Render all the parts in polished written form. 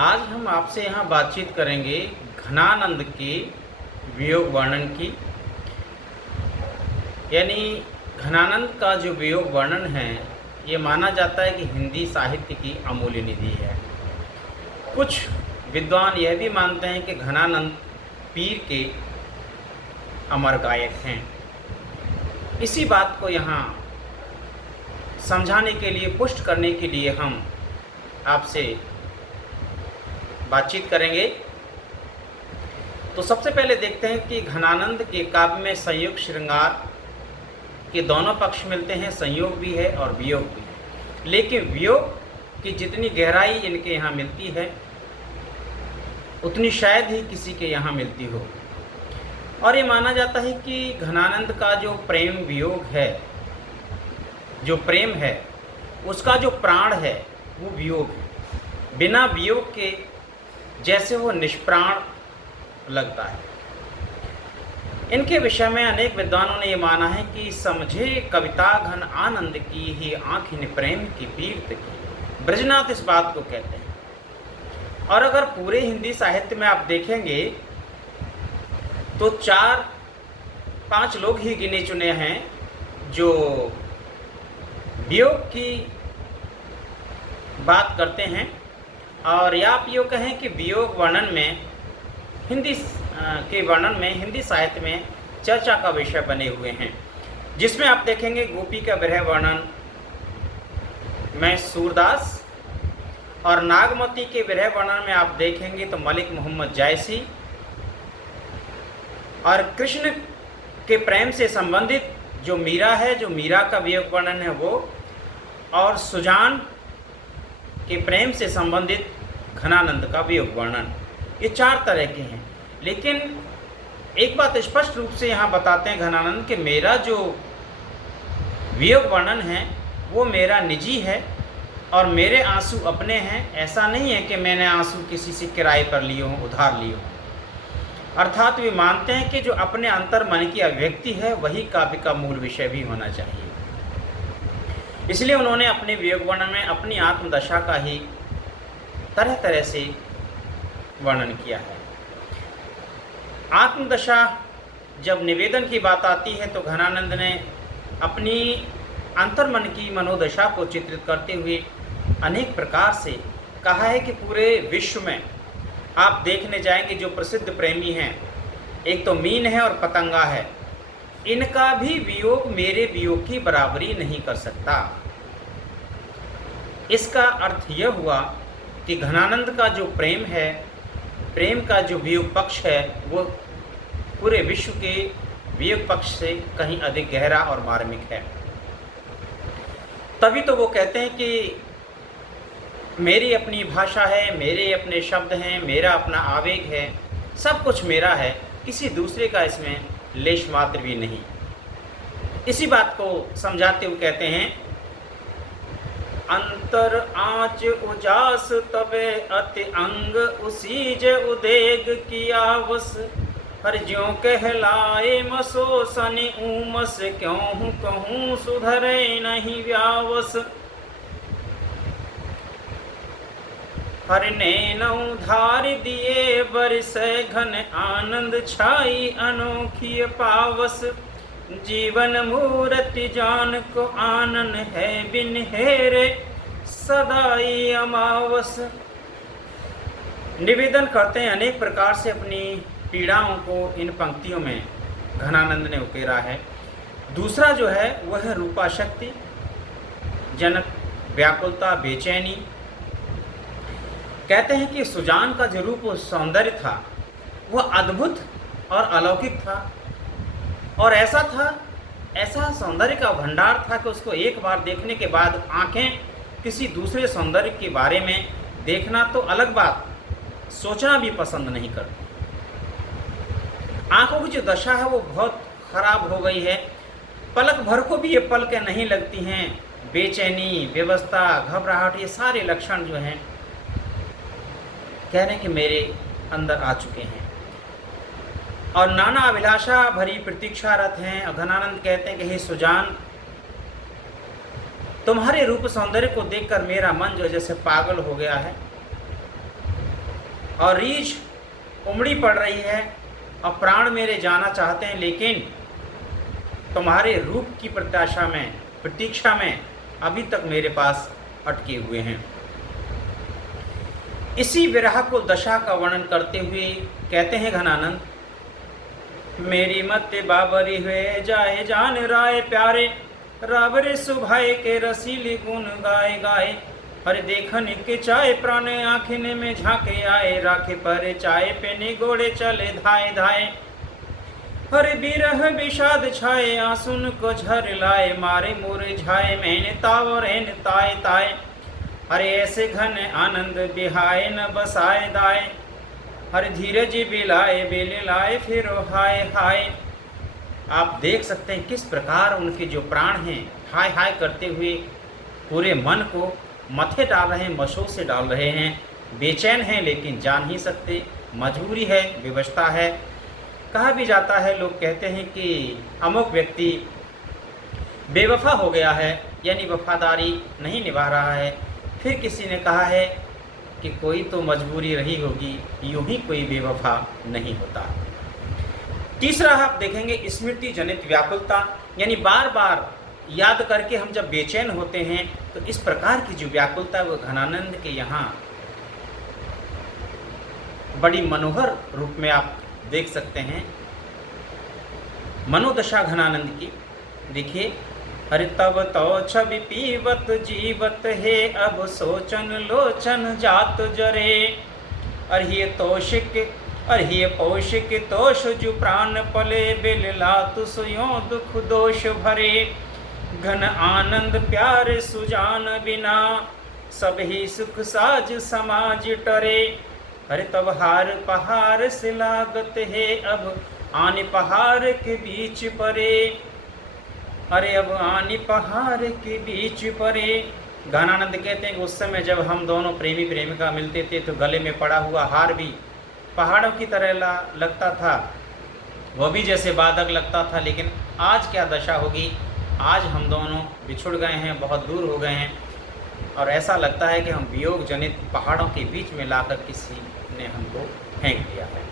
आज हम आपसे यहाँ बातचीत करेंगे घनानंद के वियोग वर्णन की। यानी घनानंद का जो वियोग वर्णन है ये माना जाता है कि हिंदी साहित्य की अमूल्य निधि है। कुछ विद्वान यह भी मानते हैं कि घनानंद पीर के अमर गायक हैं। इसी बात को यहाँ समझाने के लिए, पुष्ट करने के लिए हम आपसे बातचीत करेंगे। तो सबसे पहले देखते हैं कि घनानंद के काव्य में संयोग श्रृंगार के दोनों पक्ष मिलते हैं, संयोग भी है और वियोग भी है। लेकिन वियोग की जितनी गहराई इनके यहाँ मिलती है उतनी शायद ही किसी के यहाँ मिलती हो। और ये माना जाता है कि घनानंद का जो प्रेम वियोग है, जो प्रेम है, उसका जो प्राण है वो वियोग है। बिना वियोग के जैसे वो निष्प्राण लगता है। इनके विषय में अनेक विद्वानों ने ये माना है कि समझे कविता घन आनंद की ही आँखिन प्रेम की पीरत की। ब्रजनाथ इस बात को कहते हैं। और अगर पूरे हिंदी साहित्य में आप देखेंगे तो 4-5 लोग ही गिने चुने हैं जो वियोग की बात करते हैं। और या आप यूँ कहें कि वियोग वर्णन में हिंदी के वर्णन में हिंदी साहित्य में चर्चा का विषय बने हुए हैं, जिसमें आप देखेंगे गोपी का विरह वर्णन में सूरदास, और नागमती के विरह वर्णन में आप देखेंगे तो मलिक मोहम्मद जायसी, और कृष्ण के प्रेम से संबंधित जो मीरा है, जो मीरा का वियोग वर्णन है वो, और सुजान के प्रेम से संबंधित घनानंद का वियोग वर्णन। ये 4 तरह के हैं। लेकिन एक बात स्पष्ट रूप से यहाँ बताते हैं घनानंद कि मेरा जो वियोग वर्णन है वो मेरा निजी है और मेरे आंसू अपने हैं। ऐसा नहीं है कि मैंने आंसू किसी से किराए पर लिए हों, उधार लिए हों। अर्थात वे मानते हैं कि जो अपने अंतर मन की अभिव्यक्ति है वही काव्य का मूल विषय भी होना चाहिए। इसलिए उन्होंने अपने वियोग वर्णन में अपनी आत्मदशा का ही तरह तरह से वर्णन किया है। आत्मदशा जब निवेदन की बात आती है तो घनानंद ने अपनी अंतर्मन की मनोदशा को चित्रित करते हुए अनेक प्रकार से कहा है कि पूरे विश्व में आप देखने जाएंगे जो प्रसिद्ध प्रेमी हैं, एक तो मीन है और पतंगा है, इनका भी वियोग मेरे वियोग की बराबरी नहीं कर सकता। इसका अर्थ यह हुआ कि घनानंद का जो प्रेम है, प्रेम का जो वियोग पक्ष है वो पूरे विश्व के वियोग पक्ष से कहीं अधिक गहरा और मार्मिक है। तभी तो वो कहते हैं कि मेरी अपनी भाषा है, मेरे अपने शब्द हैं, मेरा अपना आवेग है, सब कुछ मेरा है, किसी दूसरे का इसमें लेश मात्र भी नहीं। इसी बात को समझाते हुए कहते हैं, अंतर आँच उजास तबे अति अंग उसी जे उदेग किया वस, हर ज्यों कहलाए मसो सनि ऊमस, क्यों कहूँ सुधरे नहीं व्यावस। हर ने नौ धार दिए बरस घन आनंद छाई अनोखी पावस, जीवन मूर्ति जान को आनन है बिन हेरे सदाई अमावस। निवेदन करते हैं अनेक प्रकार से अपनी पीड़ाओं को इन पंक्तियों में घनानंद ने उकेरा है। दूसरा जो है वह है रूपाशक्ति, जनक व्याकुलता, बेचैनी। कहते हैं कि सुजान का जो रूप सौंदर्य था वह अद्भुत और अलौकिक था, और ऐसा सौंदर्य का भंडार था कि उसको एक बार देखने के बाद आंखें किसी दूसरे सौंदर्य के बारे में देखना तो अलग बात, सोचना भी पसंद नहीं करती। आंखों की जो दशा है वो बहुत खराब हो गई है, पलक भर को भी ये पलकें नहीं लगती हैं। बेचैनी, व्यवस्था, घबराहट, ये सारे लक्षण जो हैं कह रहे हैं कि मेरे अंदर आ चुके हैं, और नाना अभिलाषा भरी प्रतीक्षारत हैं। और घनानंद कहते हैं कि हे सुजान, तुम्हारे रूप सौंदर्य को देखकर मेरा मन जो जैसे पागल हो गया है। और रीछ उमड़ी पड़ रही है और प्राण मेरे जाना चाहते हैं, लेकिन तुम्हारे रूप की प्रतीक्षा में अभी तक मेरे पास अटके हुए हैं। इसी विरह को दशा का वर्णन करते हुए कहते हैं घनानंद, मेरी मत बाबरी हुए जाए जान राय प्यारे, राबरे सुभाए के रसीली गुण गाए गाए। हर देखन के चाय प्राण आँखिन में झांके आए, राखे पर चाय पे निगोड़े चले धाए धाए। हर बिरह विषाद छाए आंसुन को झर लाए, मारे मोरे झाए मैंने तावरेन ताए ताए। अरे ऐसे घन आनंद बिहाए न बसाए दाए, हर धीरज बिलाए बेले लाए फिर हाय हाय। आप देख सकते हैं किस प्रकार उनके जो प्राण हैं हाय हाय करते हुए पूरे मन को मथे डाल रहे हैं, मशों से डाल रहे हैं। बेचैन हैं लेकिन जा नहीं सकते, मजबूरी है, विवशता है। कहा भी जाता है, लोग कहते हैं कि अमुक व्यक्ति बेवफा हो गया है, यानी वफादारी नहीं निभा रहा है। फिर किसी ने कहा है कि कोई तो मजबूरी रही होगी, यूं ही कोई बेवफा नहीं होता। तीसरा आप देखेंगे स्मृति जनित व्याकुलता, यानी बार बार याद करके हम जब बेचैन होते हैं तो इस प्रकार की जो व्याकुलता है वो घनानंद के यहाँ बड़ी मनोहर रूप में आप देख सकते हैं। मनोदशा घनानंद की देखिए, हरि तब तो छवि पीवत जीवत है, अब सोचन लोचन जात जरे। अर्हिय तोषिक अर्हिय पौषिक तोष जु प्राण पले, बिलला तुसयो दुख दोष भरे। घन आनंद प्यारे सुजान बिना, सब ही सुख साज समाज टरे। हरि तब हार पहाड़ से लागत है, अब आने पहाड़ के बीच परे। अरे अब आनी पहाड़ के बीच परे। घनानंद कहते हैं कि उस समय जब हम दोनों प्रेमी प्रेमिका मिलते थे तो गले में पड़ा हुआ हार भी पहाड़ों की तरह लगता था, वह भी जैसे बाधक लगता था। लेकिन आज क्या दशा होगी, आज हम दोनों बिछुड़ गए हैं, बहुत दूर हो गए हैं और ऐसा लगता है कि हम वियोग जनित पहाड़ों के बीच में लाकर किसी ने हमको फेंक दिया है।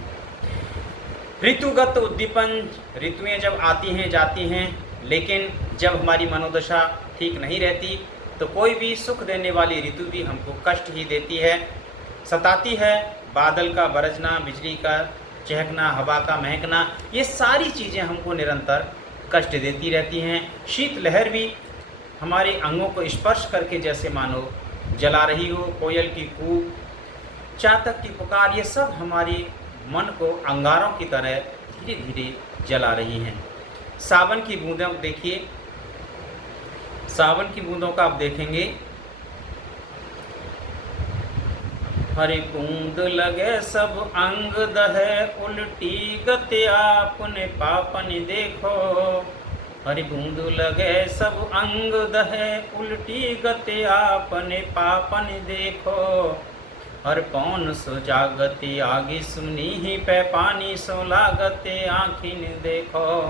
ऋतुगत उद्दीपन, ऋतुएं जब आती हैं जाती हैं, लेकिन जब हमारी मनोदशा ठीक नहीं रहती तो कोई भी सुख देने वाली ऋतु भी हमको कष्ट ही देती है, सताती है। बादल का बरसना, बिजली का चहकना, हवा का महकना, ये सारी चीज़ें हमको निरंतर कष्ट देती रहती हैं। शीतलहर भी हमारे अंगों को स्पर्श करके जैसे मानो जला रही हो। कोयल की कूक, चातक की पुकार, ये सब हमारी मन को अंगारों की तरह धीरे धीरे जला रही हैं। सावन की बूंदों देखिए, सावन की बूंदों का आप देखेंगे, हरि बूंद लगे सब अंग दहे, उल्टी गति आपने पापन देखो। हरि बूंद लगे सब अंग दहे, उल्टी गति आपने पापन देखो। हर कौन सो जागति आगे सुनी ही पे, पानी सो लागते आँखिन देखो।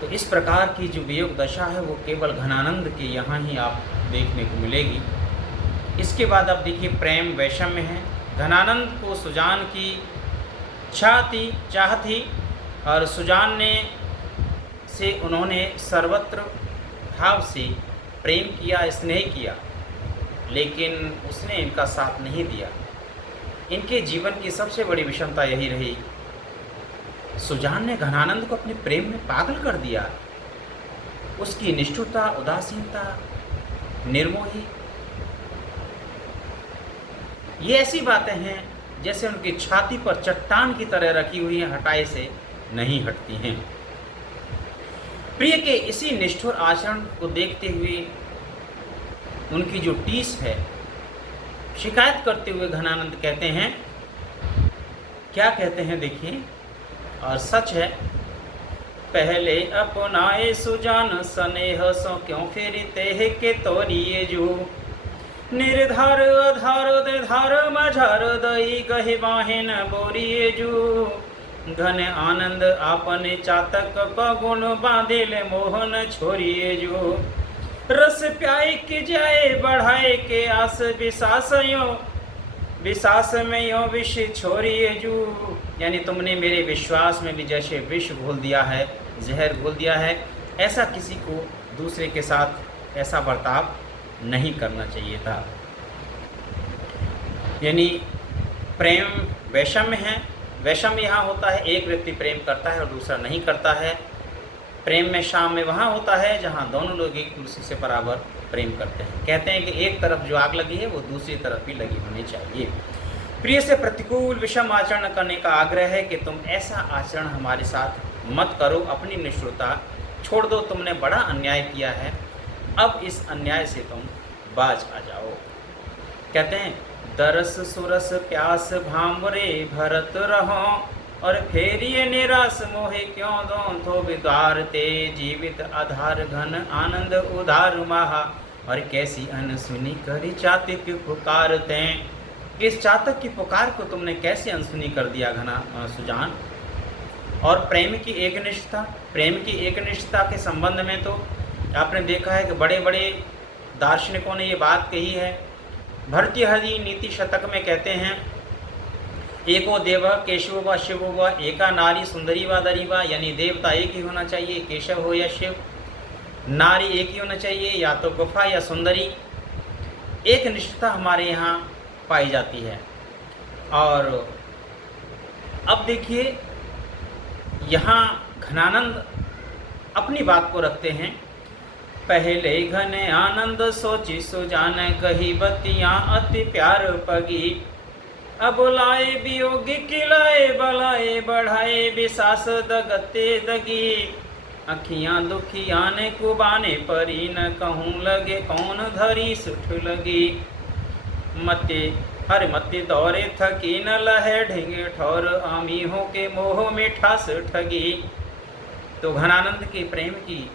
तो इस प्रकार की जो वियोग दशा है वो केवल घनानंद के यहाँ ही आप देखने को मिलेगी। इसके बाद आप देखिए प्रेम वैषम्य है। घनानंद को सुजान की चाह थी और सुजान से उन्होंने सर्वत्र भाव से प्रेम किया, स्नेह किया, लेकिन उसने इनका साथ नहीं दिया। इनके जीवन की सबसे बड़ी विषमता यही रही, सुजान ने घनानंद को अपने प्रेम में पागल कर दिया। उसकी निष्ठुरता, उदासीनता, निर्मोही, ये ऐसी बातें हैं जैसे उनकी छाती पर चट्टान की तरह रखी हुई हैं, हटाए से नहीं हटती हैं। प्रिय के इसी निष्ठुर आचरण को देखते हुए उनकी जो टीस है, शिकायत करते हुए घनानंद कहते हैं, क्या कहते हैं देखिए, और सच है, पहले अपनाए सुजान स्नेह सो क्यों फेरते है के तोरिए जो। निर्धार अधार देधार मझार दई गहे बाहेन बोरिए जो। घन आनंद आपने चातक पगुण बांधेले मोहन छोरिए जो। रस प्याय के जाए बढ़ाए के आस विसासयो, विश्वास में यो विष छोड़िए जू, यानी तुमने मेरे विश्वास में भी जैसे विष घोल दिया है, जहर घोल दिया है, ऐसा किसी को दूसरे के साथ ऐसा बर्ताव नहीं करना चाहिए था। यानी प्रेम वैषम्य है। वैषम्य यहाँ होता है एक व्यक्ति प्रेम करता है और दूसरा नहीं करता है। प्रेम में साम्य वहाँ होता है जहाँ दोनों लोग एक दूसरे से बराबर प्रेम करते हैं। कहते हैं कि एक तरफ जो आग लगी है वो दूसरी तरफ भी लगी होनी चाहिए। प्रिय से प्रतिकूल विषम आचरण करने का आग्रह है कि तुम ऐसा आचरण हमारे साथ मत करो, अपनी निष्ठुरता छोड़ दो, तुमने बड़ा अन्याय किया है, अब इस अन्याय से तुम बाज आ जाओ। कहते हैं दरस सुरस प्यास भामरे भरत रहो, और फिर ये निराश मोहे क्यों दो, तो विद्वार ते जीवित आधार घन आनंद उधार महा, और कैसी अनसुनी करी चातक पुकारते। इस चातक की पुकार को तुमने कैसे अनसुनी कर दिया घना सुजान। और प्रेम की एकनिष्ठता, प्रेम की एकनिष्ठता के संबंध में तो आपने देखा है कि बड़े बड़े दार्शनिकों ने ये बात कही है। भर्तृहरि नीति शतक में कहते हैं एको देव केशव व शिव व एका नारी सुंदरी व दरीवा, यानी देवता एक ही होना चाहिए, केशव हो या शिव, नारी एक ही होना चाहिए, या तो गुफा या सुंदरी। एक निष्ठता हमारे यहाँ पाई जाती है। और अब देखिए यहाँ घनानंद अपनी बात को रखते हैं। पहले घने आनंद सोची सुजान, कही बतियाँ अति प्यार पगी, अब लाए वियोगी किलाए बलाए, बढ़ाए विसास दगते दगी, अखियाँ दुखियाँ ने कुबाने परी, न कहूँ लगे कौन धरी सुठ लगी, मते हर मते दौरे थकी, न लहे ढेंगे ठौर, आमी हो के मोह में ठास ठगी। तो घनानंद के प्रेम की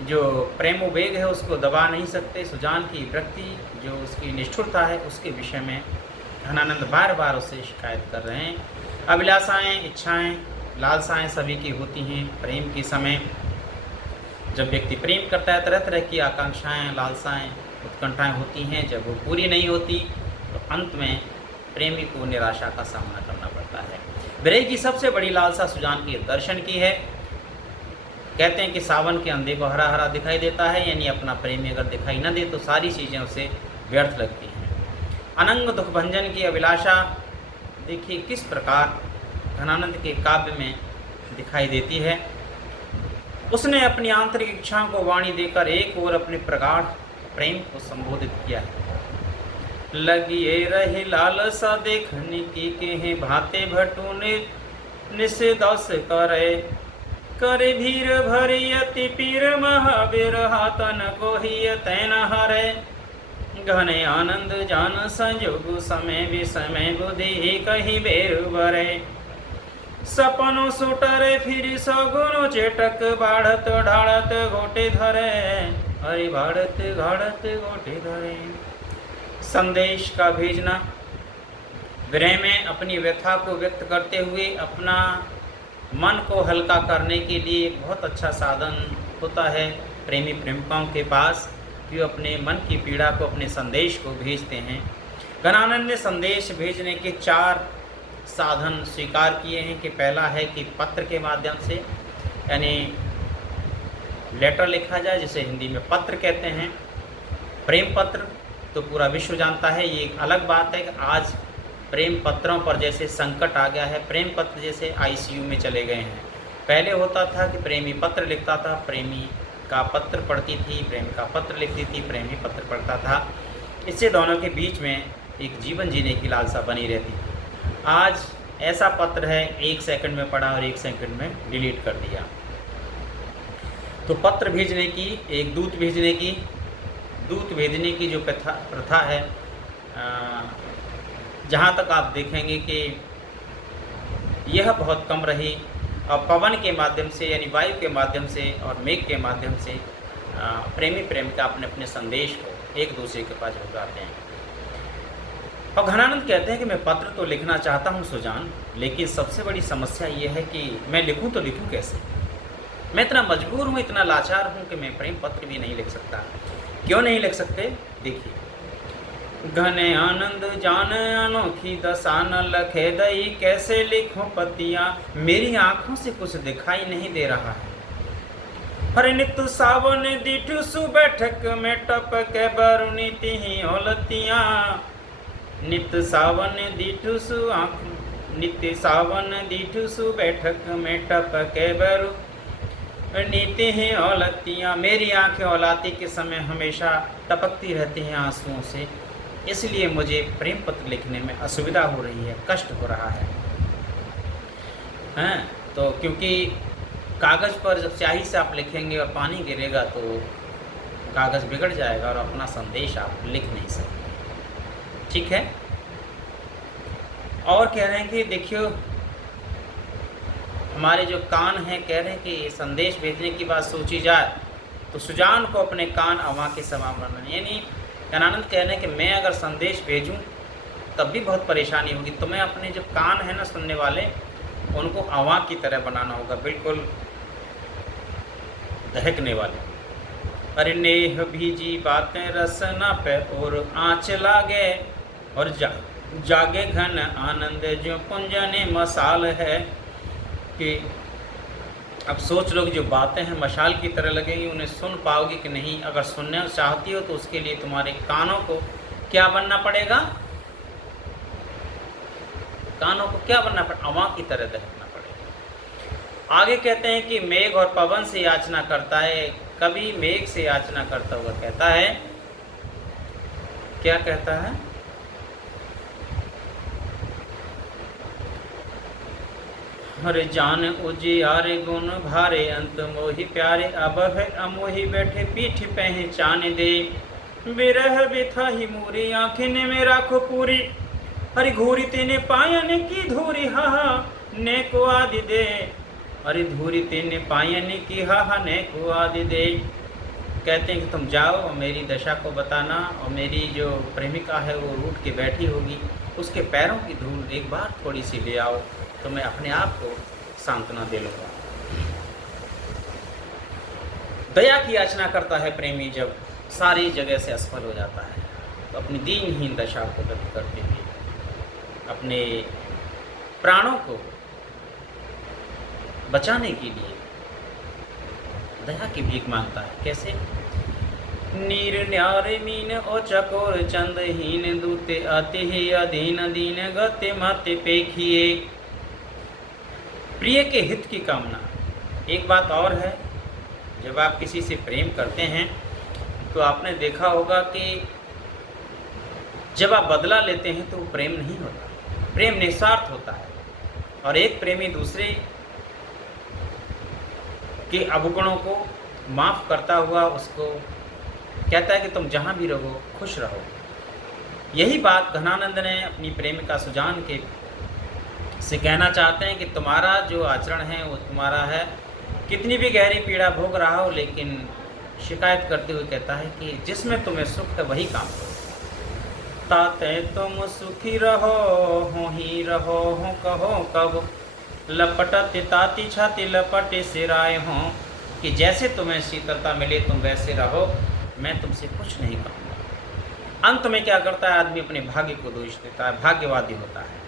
जो प्रेमोवेग है उसको दबा नहीं सकते। सुजान की वृत्ति जो उसकी निष्ठुरता है उसके विषय में घनानंद बार बार उससे शिकायत कर रहे हैं। अभिलाषाएं, इच्छाएं, लालसाएं सभी की होती हैं। प्रेम के समय जब व्यक्ति प्रेम करता है तरह तरह की आकांक्षाएं, लालसाएं, उत्कंठाएं होती हैं। जब वो पूरी नहीं होती तो अंत में प्रेमी को निराशा का सामना करना पड़ता है। विरह की सबसे बड़ी लालसा सुजान के दर्शन की है। कहते हैं कि सावन के अंधे को हरा हरा दिखाई देता है, यानी अपना प्रेमी अगर दिखाई न दे तो सारी चीज़ें उसे व्यर्थ लगती हैं। अनंग दुख भंजन की अभिलाषा देखिए किस प्रकार घनानंद के काव्य में दिखाई देती है। उसने अपनी आंतरिक इच्छाओं को वाणी देकर एक और अपने प्रगाढ़ प्रेम को संबोधित किया है। लगिए रहे लालसा देखने की के भाते भटू निषेदस करे भीर भरी अति पीर महावीर हाथन को ही तैन हरे, घने आनंद जान संजोग समय विषमय बुद्धि कही बेर बरे, सपनो सुटरे फिर सगुनो चेटक बाढ़त ढाड़त गोटे धरे, अरे बाढ़त घाड़त गोटे धरे। संदेश का भेजना, विरह में अपनी व्यथा को व्यक्त करते हुए अपना मन को हल्का करने के लिए एक बहुत अच्छा साधन होता है प्रेमी प्रेमिकाओं के पास कि वो अपने मन की पीड़ा को, अपने संदेश को भेजते हैं। घनानंद ने संदेश भेजने के 4 साधन स्वीकार किए हैं कि पहला है कि पत्र के माध्यम से, यानी लेटर लिखा जाए जिसे हिंदी में पत्र कहते हैं। प्रेम पत्र तो पूरा विश्व जानता है। ये एक अलग बात है कि आज प्रेम पत्रों पर जैसे संकट आ गया है, प्रेम पत्र जैसे आईसीयू में चले गए हैं। पहले होता था कि प्रेमी पत्र लिखता था, प्रेमी का पत्र पढ़ती थी, प्रेम का पत्र लिखती थी, प्रेमी पत्र पढ़ता था। इससे दोनों के बीच में एक जीवन जीने की लालसा बनी रहती थी। आज ऐसा पत्र है 1 सेकंड में पढ़ा और 1 सेकंड में डिलीट कर दिया। तो पत्र भेजने की, एक दूत भेजने की जो प्रथा है, जहाँ तक आप देखेंगे कि यह बहुत कम रही। और पवन के माध्यम से, यानी वायु के माध्यम से और मेघ के माध्यम से प्रेमी प्रेम का अपने अपने संदेश को एक दूसरे के पास भिजवाते हैं। और घनानंद कहते हैं कि मैं पत्र तो लिखना चाहता हूँ सुजान, लेकिन सबसे बड़ी समस्या ये है कि मैं लिखूँ तो लिखूँ कैसे। मैं इतना मजबूर हूँ, इतना लाचार हूँ कि मैं प्रेम पत्र भी नहीं लिख सकता। क्यों नहीं लिख सकते? देखिए, घने आनंद जान अनोखी दशा न लखे दई, कैसे लिखूं पतियाँ, मेरी आंखों से कुछ दिखाई नहीं दे रहा है। हर नित सावन दीठ सु बैठक में टप के बरुनी तिही ओलतियाँ, नित सावन दीठ सु आँख नित्य सावन दीठ सु बैठक में टप के बरु नीति हैं औलतियाँ, मेरी आंखें औलाती के समय हमेशा टपकती रहती हैं आंसुओं से, इसलिए मुझे प्रेम पत्र लिखने में असुविधा हो रही है, कष्ट हो रहा है। हैं तो क्योंकि कागज़ पर जब स्याही से आप लिखेंगे और पानी गिरेगा तो कागज़ बिगड़ जाएगा और अपना संदेश आप लिख नहीं सकते। ठीक है। और कह रहे हैं कि देखियो हमारे जो कान हैं, कह रहे हैं कि संदेश भेजने की बात सोची जाए तो सुजान को अपने कान अवां के समान बनाना, यानी ज्ञानानंद कह रहे हैं कि मैं अगर संदेश भेजूं तब भी बहुत परेशानी होगी, तो मैं अपने जो कान है ना सुनने वाले उनको अवां की तरह बनाना होगा, बिल्कुल दहकने वाले। अरे नेह भीजी बातें रस न पे और आँच लागे, और जागे घन आनंद जो पुंजने मसाल है, कि अब सोच लो कि जो बातें हैं मशाल की तरह लगेंगी, उन्हें सुन पाओगी कि नहीं। अगर सुनना चाहती हो तो उसके लिए तुम्हारे कानों को क्या बनना पड़ेगा, कानों को क्या बनना पड़ेगा, अवां की तरह दहकना पड़ेगा। आगे कहते हैं कि मेघ और पवन से याचना करता है, कभी मेघ से याचना करता हुआ कहता है, क्या कहता है, हरे जान उजियारे गुण भारे, अंत मोहि प्यारे, अब है अमोहि बैठे पीठ पहचान दे, बिरह बिथा ही मूरी आँखें ने में राखो पूरी, हरि घूरी तेने पायन की धूरी हा ने को आदि दे, अरे धूरी तेने पायन की हा ने को आदि दे। कहते हैं कि तुम जाओ और मेरी दशा को बताना, और मेरी जो प्रेमिका है वो रूठ के बैठी होगी, उसके पैरों की धूल एक बार थोड़ी सी ले आओ तो मैं अपने आप को सांत्वना दे लूँगा। दया की याचना करता है प्रेमी जब सारी जगह से असफल हो जाता है, तो अपनी दीनहीन दशा को व्यक्त करते हुए अपने प्राणों को बचाने के लिए दया की भीख मांगता है। कैसे? नीर न्यारे मीन ओ चकोर चंदहीन, दूते आते ही अधीन दीन गते माते पेखिए। प्रिय के हित की कामना। एक बात और है, जब आप किसी से प्रेम करते हैं तो आपने देखा होगा कि जब आप बदला लेते हैं तो वो प्रेम नहीं होता, प्रेम निस्वार्थ होता है। और एक प्रेमी दूसरे के अवगुणों को माफ़ करता हुआ उसको कहता है कि तुम जहाँ भी रहो खुश रहो। यही बात घनानंद ने अपनी प्रेमिका सुजान के से कहना चाहते हैं कि तुम्हारा जो आचरण है वो तुम्हारा है, कितनी भी गहरी पीड़ा भोग रहा हो, लेकिन शिकायत करते हुए कहता है कि जिसमें तुम्हें सुख है वही काम करो। ताते तुम सुखी रहो हो ही रहो हो, कहो कब लपटते ताती छाती लपटे सिराए हों, कि जैसे तुम्हें शीतलता मिले तुम वैसे रहो, मैं तुमसे कुछ नहीं कहूँगा। अंत में क्या करता है आदमी, अपने भाग्य को दोष देता है, भाग्यवादी होता है।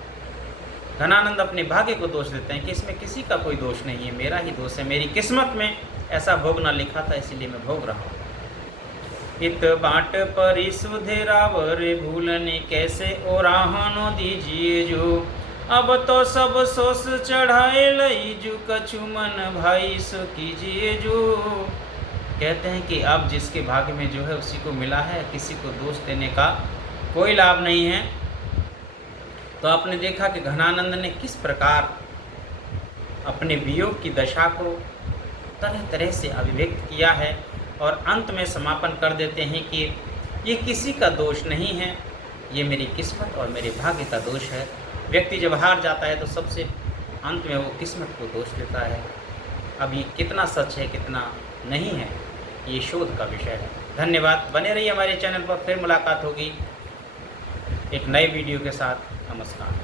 घनानंद अपने भाग्य को दोष देते हैं कि इसमें किसी का कोई दोष नहीं है, मेरा ही दोष है, मेरी किस्मत में ऐसा भोगना लिखा था इसलिए मैं भोग रहा हूँ। इत बाट परी सुधेरावर भूलने कैसे ओ राहनो दीजिए जो, अब तो सब सोस चढ़ाए लई जू कछु मन भाई सो कीजिए जो। कहते हैं कि अब जिसके भाग्य में जो है उसी को मिला है, किसी को दोष देने का कोई लाभ नहीं है। तो आपने देखा कि घनानंद ने किस प्रकार अपने वियोग की दशा को तरह तरह से अभिव्यक्त किया है, और अंत में समापन कर देते हैं कि ये किसी का दोष नहीं है, ये मेरी किस्मत और मेरे भाग्य का दोष है। व्यक्ति जब हार जाता है तो सबसे अंत में वो किस्मत को दोष देता है। अब ये कितना सच है कितना नहीं है, ये शोध का विषय है। धन्यवाद, बने रहिए हमारे चैनल पर, फिर मुलाकात होगी एक नए वीडियो के साथ। नमस्कार।